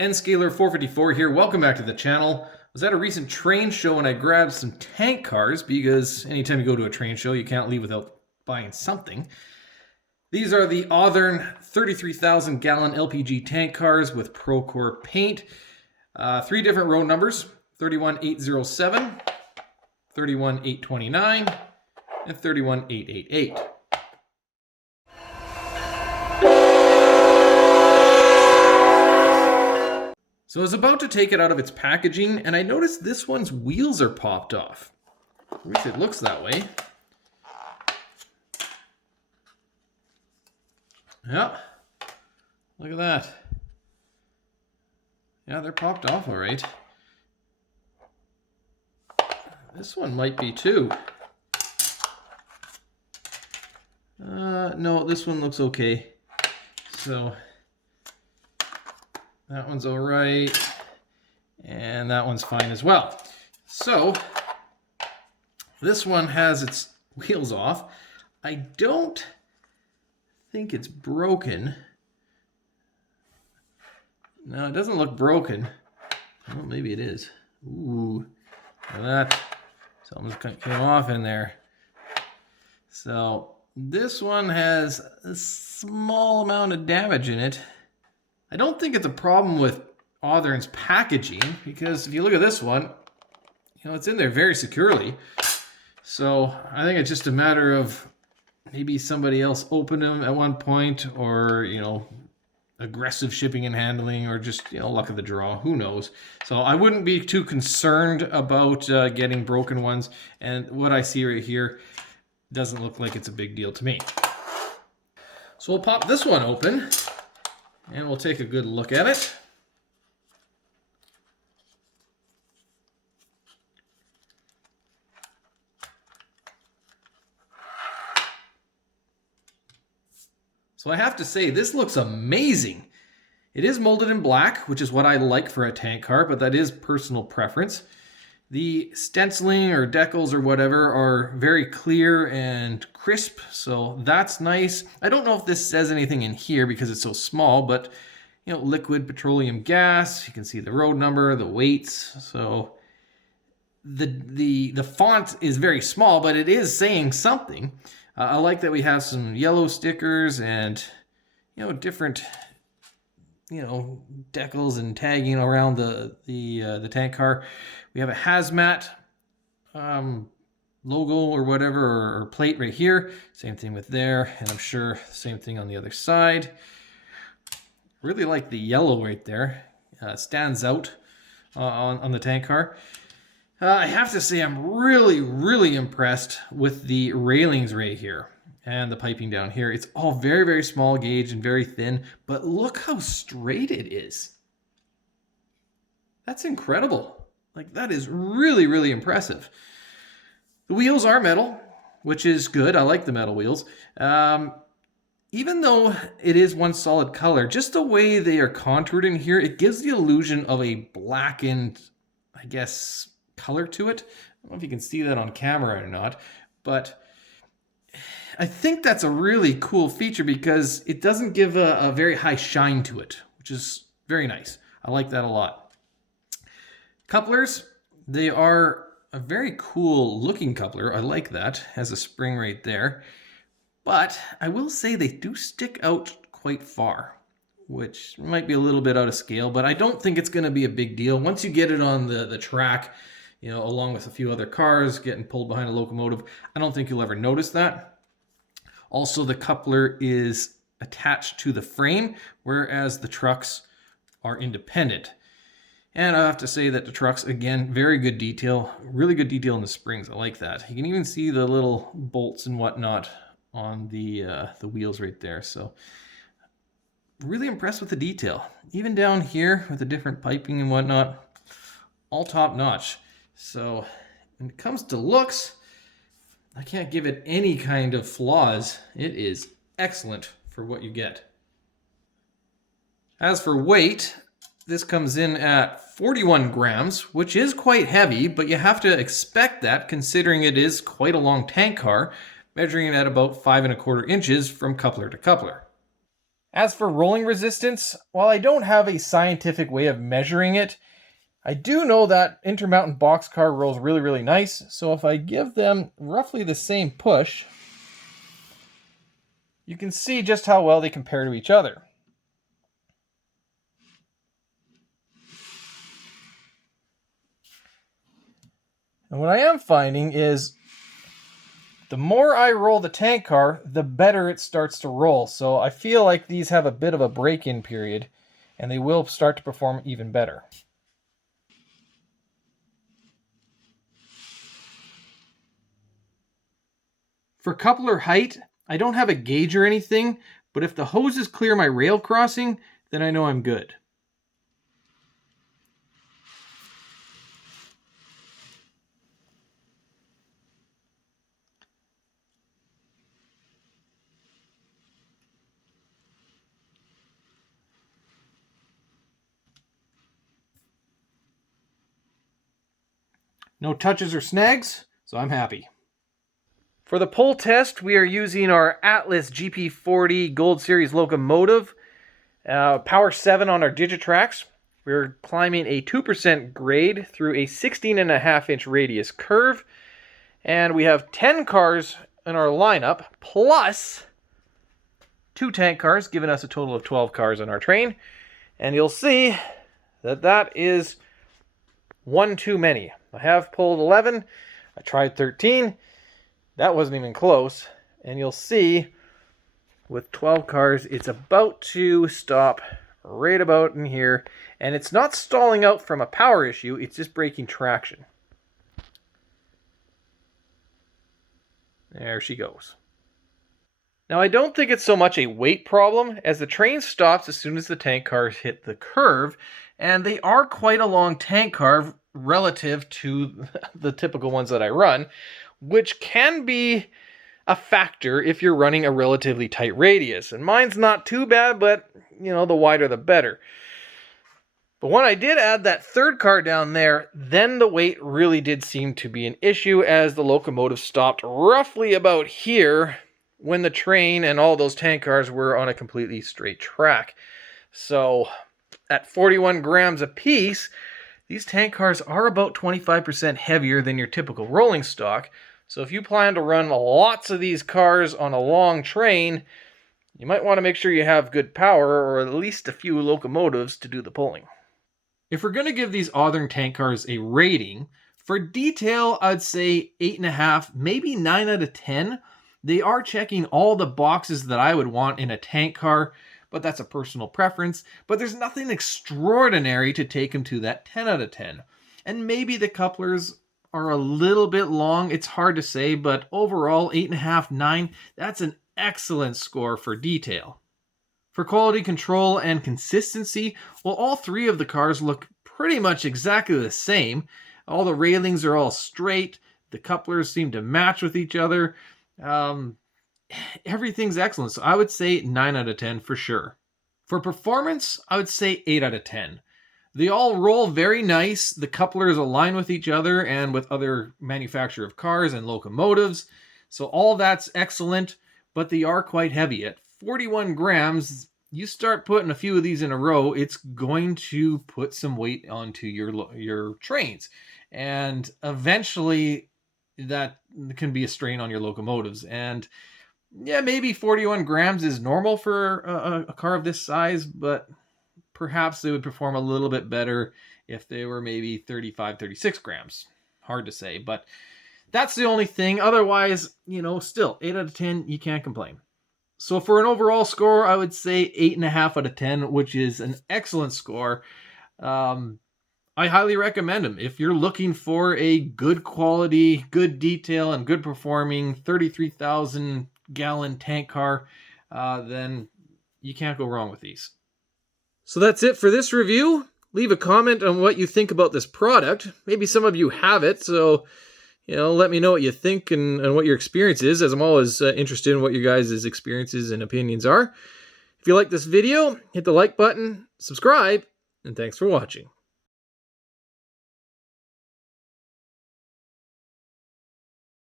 Nscaler 454 here. Welcome back to the channel. I was at a recent train show and I grabbed some tank cars because anytime you go to a train show, you can't leave without buying something. These are the Athearn 33,000 gallon LPG tank cars with Procor paint. Three different road numbers: 31807, 31829, and 31888. So I was about to take it out of its packaging and I noticed this one's wheels are popped off. At least it looks that way. Yeah, look at that. Yeah, they're popped off all right. This one might be too. No, this one looks okay. So that one's all right, and that one's fine as well. So this one has its wheels off. I don't think it's broken. No, it doesn't look broken. Well, maybe it is. Ooh, look at that. Something came off in there. So this one has a small amount of damage in it. I don't think it's a problem with Athearn's packaging, because if you look at this one, it's in there very securely. So I think it's just a matter of maybe somebody else opened them at one point, or aggressive shipping and handling, or just luck of the draw. Who knows? So I wouldn't be too concerned about getting broken ones. And what I see right here doesn't look like it's a big deal to me. So we'll pop this one open and we'll take a good look at it. So I have to say, this looks amazing. It is molded in black, which is what I like for a tank car, but that is personal preference. The stenciling or decals or whatever are very clear and crisp, so that's nice. I don't know if this says anything in here because it's so small, but liquid petroleum gas. You can see the road number, the weights. So the font is very small, but it is saying something. I like that we have some yellow stickers and different decals and tagging around the tank car. We have a hazmat logo or whatever, or plate right here. Same thing with there, and I'm sure same thing on the other side. Really like the yellow right there. Stands out on the tank car. I have to say I'm really impressed with the railings right here and the piping down here. It's all very, very small gauge and very thin, but look how straight it is. That's incredible. Like, that is really impressive. The wheels are metal, which is good. I like the metal wheels. Even though it is one solid color, just the way they are contoured in here, it gives the illusion of a blackened, I guess, color to it. I don't know if you can see that on camera or not, but I think that's a really cool feature because it doesn't give a very high shine to it, which is very nice. I like that a lot. Couplers, they are a very cool looking coupler. I like that. Has a spring right there. But I will say they do stick out quite far, which might be a little bit out of scale, but I don't think it's going to be a big deal. Once you get it on the track, along with a few other cars getting pulled behind a locomotive, I don't think you'll ever notice that. Also, the coupler is attached to the frame, whereas the trucks are independent. And I have to say that the trucks, again, very good detail, really good detail in the springs. I like that. You can even see the little bolts and whatnot on the wheels right there. So really impressed with the detail. Even down here with the different piping and whatnot, all top notch. So when it comes to looks, I can't give it any kind of flaws. It is excellent for what you get. As for weight, this comes in at 41 grams, which is quite heavy, but you have to expect that considering it is quite a long tank car, measuring at about 5¼ inches from coupler to coupler. As for rolling resistance, while I don't have a scientific way of measuring it, I do know that Intermountain boxcar rolls really, really nice. So if I give them roughly the same push, you can see just how well they compare to each other. And what I am finding is the more I roll the tank car, the better it starts to roll. So I feel like these have a bit of a break-in period, and they will start to perform even better. For coupler height, I don't have a gauge or anything, but if the hoses clear my rail crossing, then I know I'm good. No touches or snags, so I'm happy. For the pull test, we are using our Atlas GP40 Gold Series locomotive, Power 7 on our Digitrax. We're climbing a 2% grade through a 16.5-inch radius curve, and we have 10 cars in our lineup, plus 2 tank cars, giving us a total of 12 cars on our train. And you'll see that that is one too many. I have pulled 11. I tried 13. That wasn't even close. And you'll see with 12 cars, it's about to stop right about in here. And it's not stalling out from a power issue. It's just breaking traction. There she goes. Now, I don't think it's so much a weight problem, as the train stops as soon as the tank cars hit the curve, and they are quite a long tank car relative to the typical ones that I run, which can be a factor if you're running a relatively tight radius. And mine's not too bad, but, you know, the wider the better. But when I did add that third car down there, then the weight really did seem to be an issue, as the locomotive stopped roughly about here when the train and all those tank cars were on a completely straight track. So at 41 grams apiece, these tank cars are about 25% heavier than your typical rolling stock. So if you plan to run lots of these cars on a long train, you might want to make sure you have good power, or at least a few locomotives to do the pulling. If we're going to give these Athearn tank cars a rating, for detail, I'd say 8.5, maybe 9 out of 10. They are checking all the boxes that I would want in a tank car, but that's a personal preference. But there's nothing extraordinary to take them to that 10 out of 10. And maybe the couplers are a little bit long. It's hard to say, but overall, 8.5, 9, that's an excellent score for detail. For quality control and consistency, well, all 3 of the cars look pretty much exactly the same. All the railings are all straight. The couplers seem to match with each other. Everything's excellent. So I would say 9 out of 10 for sure. For performance, I would say 8 out of 10. They all roll very nice. The couplers align with each other and with other manufacturer of cars and locomotives. So all that's excellent, but they are quite heavy. At 41 grams, you start putting a few of these in a row, it's going to put some weight onto your trains. And eventually that can be a strain on your locomotives. And yeah, maybe 41 grams is normal for a car of this size, but perhaps they would perform a little bit better if they were maybe 35, 36 grams. Hard to say, but that's the only thing. Otherwise, you know, still 8 out of 10, you can't complain. So for an overall score, I would say 8.5 out of 10, which is an excellent score. I highly recommend them. If you're looking for a good quality, good detail, and good performing 33,000 gallon tank car, then you can't go wrong with these. So that's it for this review. Leave a comment on what you think about this product. Maybe some of you have it, so let me know what you think and what your experience is, as I'm always interested in what your guys' experiences and opinions are. If you like this video, hit the like button, subscribe, and thanks for watching.